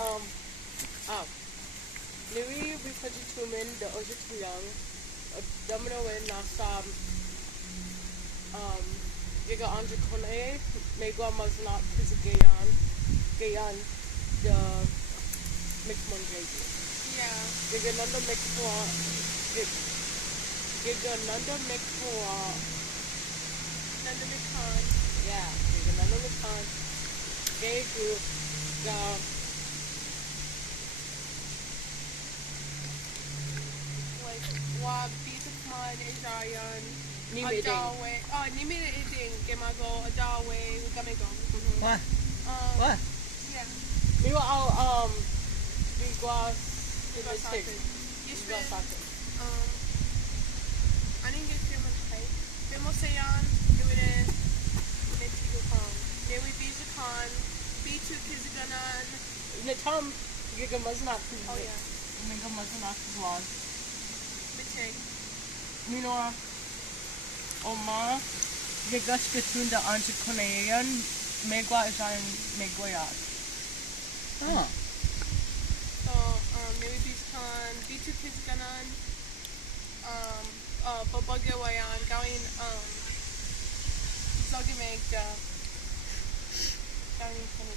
um, oh. Nui Bifaji Tumin, the Oja Tuyang, Domino in Nasam, Giga Anja Kone, Megwa Maznat Gayan, the Mikmonjagi. Yeah. Giga Nanda Mikwa, Giga Nanda Mikwa, Nanda Mikan. yeah, Giga Nanda Mikan, Gegu, Wa Bizakman Ijayan Nimiding. Adawe. Oh, Nimiding Gemago Adawe Gamego. What? What? Yeah. Meanwhile, Bigwas in the chick. Yishbin. I didn't get too much hype. Bimosayan, Yuide, Metigo Kong. Newi Bizakan, B2 Kizaganan. Natam Giga Maznat. Oh, yeah. Giga Maznat was. Mitig. Meanwhile, Oma, Gigas Katunda Anja Konean, Megwa Isan Megoyat. Oh. So, Newi Bizakan, B2 Kizaganan. Babagawayan, gawin,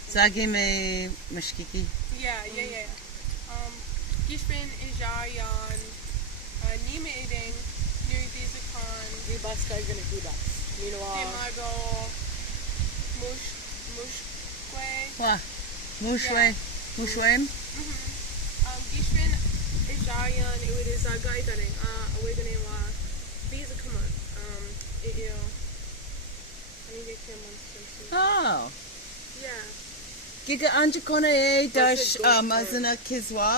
Zagime Mashkiki. Yeah. Gishbin Ijayan, Nima Iding, Nuri Bizakan, Gibaska gonna do that. Meanwhile, Demago, Mushkwe. What? Mushwe. Mushwem? Gishbin Ijayan, it would is a guy dating, awakening Bizakan, I need to get him on. Oh. Yeah. Giga Anjakone dash Mazana Kizwa.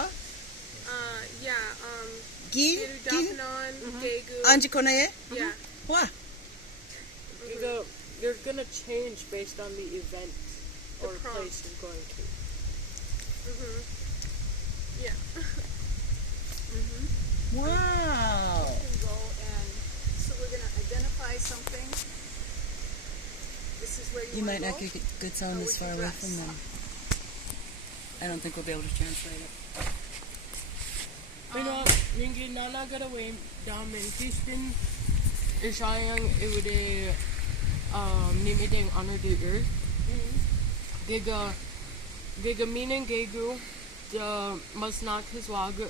Yeah, Gi? Dapanon, Gegu. Anjakone? Yeah. What? you're gonna change based on the event or The prompt. place you're going to. Yeah. Wow. Can go and so we're gonna identify something. This is where You might wanna not go? get good sound Or this we far can away dress. from them. I don't think we'll be able to translate it. Meanwhile, Ringi Nana got away down in Houston. Ishayang Iwade Nimiding Honor Digger. Giga Meaning Gegu, the Musnak Hizwag,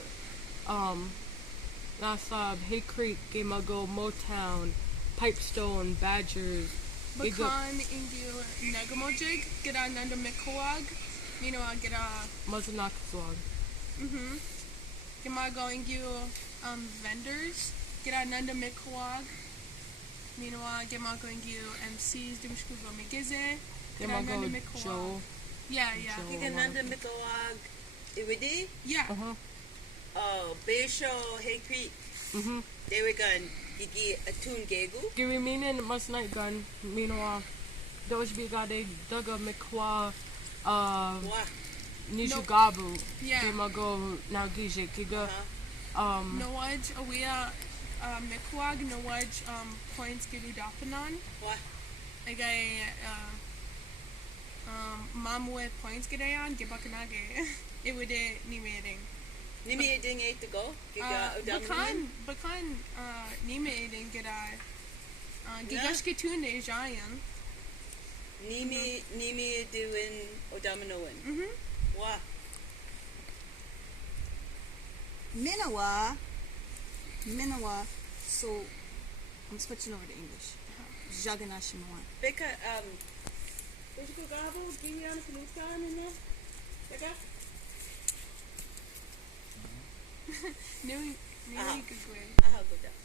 Nasab, Hay Creek, Gimago, Motown, Pipestone, Badgers. Bakan Ingu Negamojig, get a Nanda Mikawag, get a Musnak Hizwag. Gimago Ingu vendors, get a Nanda Mikawag, Gimago Ingu MCs, Dimishkugo Migize, get a Nanda Gimago Mikawag. Joe. Yeah. Joe. Gigananda Mikawag Iwidi? Yeah. Oh, Beisho, Hay Creek. They were gone. Gigi Atun Gegu. Giri Meaning Musnak Gun. Meanwhile, those be got a Dugga Mikwa. Wah. Nishugabu. Yeah. Gimago Nagije. Giga. Nawaj Awia Mikawag, Nawaj points Gidu Dapanon. Wah. Agay Mamwe points Gidayan, Gibakanage. It would Nimeting. Nimi Ding 8 to go. Giga Udam. Bakan Nimeting Gidai. Gigashke Tune Jayan. Nimi doing Odamanoan. Wah. Minawa, so I'm switching over to English. Jaganashimawan. Becca, where'd you go, Gabo? Give me on the in there? Becca? New Uh-huh. Gugwe. I'll go down.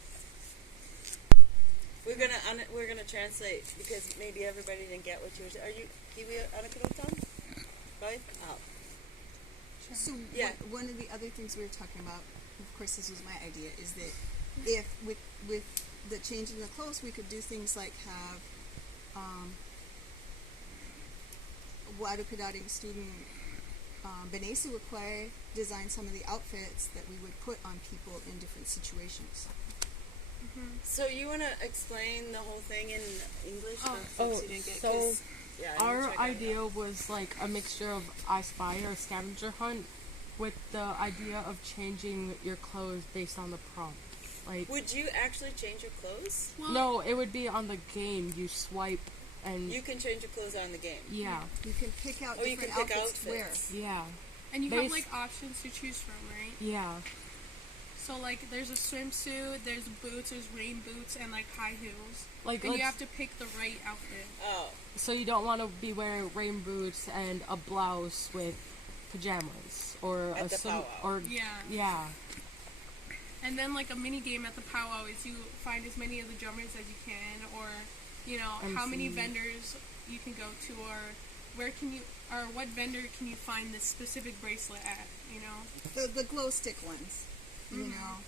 We're gonna translate because maybe everybody didn't get what you were saying. Are you Kiwi Anakarotan? Right? Oh. So Yeah. one of the other things we were talking about, of course this was my idea, is that if with the change in the clothes we could do things like have Wadukadaring student Benesi Wakwe design some of the outfits that we would put on people in different situations. So you want to explain the whole thing in English for Oh, folks who didn't get? so 'Cause Yeah. I'm gonna Our check it out. idea was like a mixture of I Spy or scavenger hunt with the idea of changing your clothes based on the prompt. Like, Would you actually change your clothes? Well, no, it would be on the game. You swipe and You can change your clothes on the game. yeah, You can pick out Oh, you different can pick outfits to wear. outfits. yeah, and you Base- have like options to choose from, right? yeah. So like, there's a swimsuit, there's boots, there's rain boots, and like high heels. Like, And you let's- have to pick the right outfit. Oh. so you don't want to be wearing rain boots and a blouse with pajamas or At a the powwow. or Yeah. And then like a mini game at the powwow is you find as many of the drummers as you can, or you know how many MC. vendors you can go to, or where can you, or what vendor can you find this specific bracelet at? You know. The glow stick ones, you know.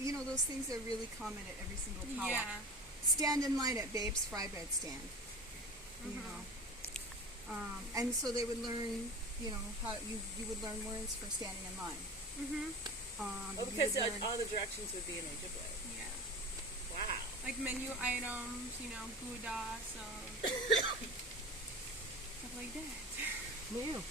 You know, those things are really common at every single powwow. Yeah. Stand in line at Babe's Fry Bread stand. You know. And so they would learn, you know, how you would learn words for standing in line. Mhm. Oh, You because would learn- all the directions would be in Ojibwe. Yeah. Wow. Like menu items, you know, Gouda, so stuff like that. you.